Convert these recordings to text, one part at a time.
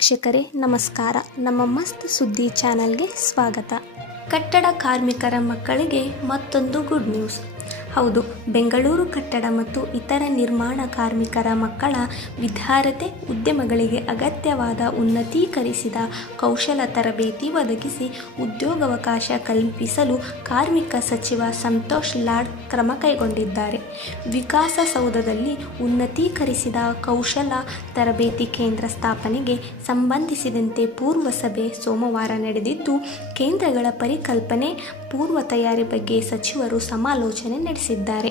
ವೀಕ್ಷಕರೇ ನಮಸ್ಕಾರ. ನಮ್ಮ ಮಸ್ತ್ ಸುದ್ದಿ ಚಾನಲ್ಗೆ ಸ್ವಾಗತ. ಕಟ್ಟಡ ಕಾರ್ಮಿಕರ ಮಕ್ಕಳಿಗೆ ಮತ್ತೊಂದು ಗುಡ್ ನ್ಯೂಸ್. ಹೌದು, ಬೆಂಗಳೂರು ಕಟ್ಟಡ ಮತ್ತು ಇತರ ನಿರ್ಮಾಣ ಕಾರ್ಮಿಕರ ಮಕ್ಕಳ ವಿದ್ಯಾರ್ಹತೆ ಉದ್ಯಮಗಳಿಗೆ ಅಗತ್ಯವಾದ ಉನ್ನತೀಕರಿಸಿದ ಕೌಶಲ ತರಬೇತಿ ಒದಗಿಸಿ ಉದ್ಯೋಗಾವಕಾಶ ಕಲ್ಪಿಸಲು ಕಾರ್ಮಿಕ ಸಚಿವ ಸಂತೋಷ್ ಲಾಡ್ ಕ್ರಮ ಕೈಗೊಂಡಿದ್ದಾರೆ. ವಿಕಾಸಸೌಧದಲ್ಲಿ ಉನ್ನತೀಕರಿಸಿದ ಕೌಶಲ ತರಬೇತಿ ಕೇಂದ್ರ ಸ್ಥಾಪನೆಗೆ ಸಂಬಂಧಿಸಿದಂತೆ ಪೂರ್ವ ಸಭೆ ಸೋಮವಾರ ನಡೆದಿದ್ದು, ಕೇಂದ್ರಗಳ ಪರಿಕಲ್ಪನೆ ಪೂರ್ವ ತಯಾರಿ ಬಗ್ಗೆ ಸಚಿವರು ಸಮಾಲೋಚನೆ ನಡೆಸಿದ್ದಾರೆ.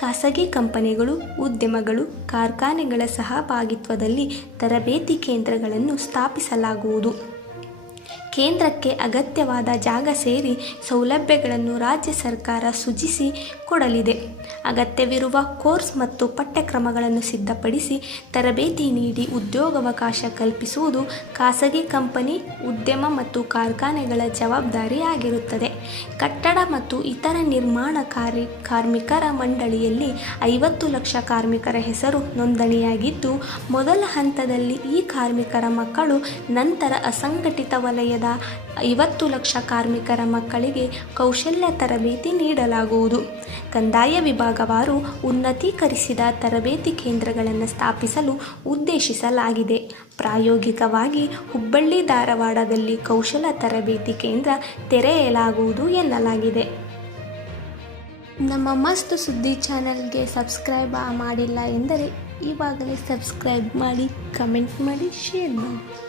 ಖಾಸಗಿ ಕಂಪನಿಗಳು, ಉದ್ಯಮಗಳು, ಕಾರ್ಖಾನೆಗಳ ಸಹಭಾಗಿತ್ವದಲ್ಲಿ ತರಬೇತಿ ಕೇಂದ್ರಗಳನ್ನು ಸ್ಥಾಪಿಸಲಾಗುವುದು. ಕೇಂದ್ರಕ್ಕೆ ಅಗತ್ಯವಾದ ಜಾಗ ಸೇರಿ ಸೌಲಭ್ಯಗಳನ್ನು ರಾಜ್ಯ ಸರ್ಕಾರ ಸೃಜಿಸಿ ಕೊಡಲಿದೆ. ಅಗತ್ಯವಿರುವ ಕೋರ್ಸ್ ಮತ್ತು ಪಠ್ಯಕ್ರಮಗಳನ್ನು ಸಿದ್ಧಪಡಿಸಿ ತರಬೇತಿ ನೀಡಿ ಉದ್ಯೋಗಾವಕಾಶ ಕಲ್ಪಿಸುವುದು ಖಾಸಗಿ ಕಂಪನಿ, ಉದ್ಯಮ ಮತ್ತು ಕಾರ್ಖಾನೆಗಳ ಜವಾಬ್ದಾರಿಯಾಗಿರುತ್ತದೆ. ಕಟ್ಟಡ ಮತ್ತು ಇತರ ನಿರ್ಮಾಣ ಕಾರ್ಮಿಕರ ಮಂಡಳಿಯಲ್ಲಿ 50 ಲಕ್ಷ ಕಾರ್ಮಿಕರ ಹೆಸರು ನೋಂದಣಿಯಾಗಿದ್ದು, ಮೊದಲ ಹಂತದಲ್ಲಿ ಈ ಕಾರ್ಮಿಕರ ಮಕ್ಕಳು, ನಂತರ ಅಸಂಘಟಿತ ವಲಯದ 50 ಲಕ್ಷ ಕಾರ್ಮಿಕರ ಮಕ್ಕಳಿಗೆ ಕೌಶಲ್ಯ ತರಬೇತಿ ನೀಡಲಾಗುವುದು. ಕಂದಾಯ ವಿಭಾಗವಾರು ಉನ್ನತೀಕರಿಸಿದ ತರಬೇತಿ ಕೇಂದ್ರಗಳನ್ನು ಸ್ಥಾಪಿಸಲು ಉದ್ದೇಶಿಸಲಾಗಿದೆ. ಪ್ರಾಯೋಗಿಕವಾಗಿ ಹುಬ್ಬಳ್ಳಿ, ಧಾರವಾಡದಲ್ಲಿ ಕೌಶಲ ತರಬೇತಿ ಕೇಂದ್ರ ತೆರೆಯಲಾಗುವುದು ಎನ್ನಲಾಗಿದೆ. ನಮ್ಮ ಮಸ್ತ್ ಸುದ್ದಿ ಚಾನಲ್ಗೆ ಸಬ್ಸ್ಕ್ರೈಬ್ ಮಾಡಿಲ್ಲ ಎಂದರೆ ಈವಾಗಲೇ ಸಬ್ಸ್ಕ್ರೈಬ್ ಮಾಡಿ, ಕಮೆಂಟ್ ಮಾಡಿ, ಶೇರ್ ಮಾಡಿ.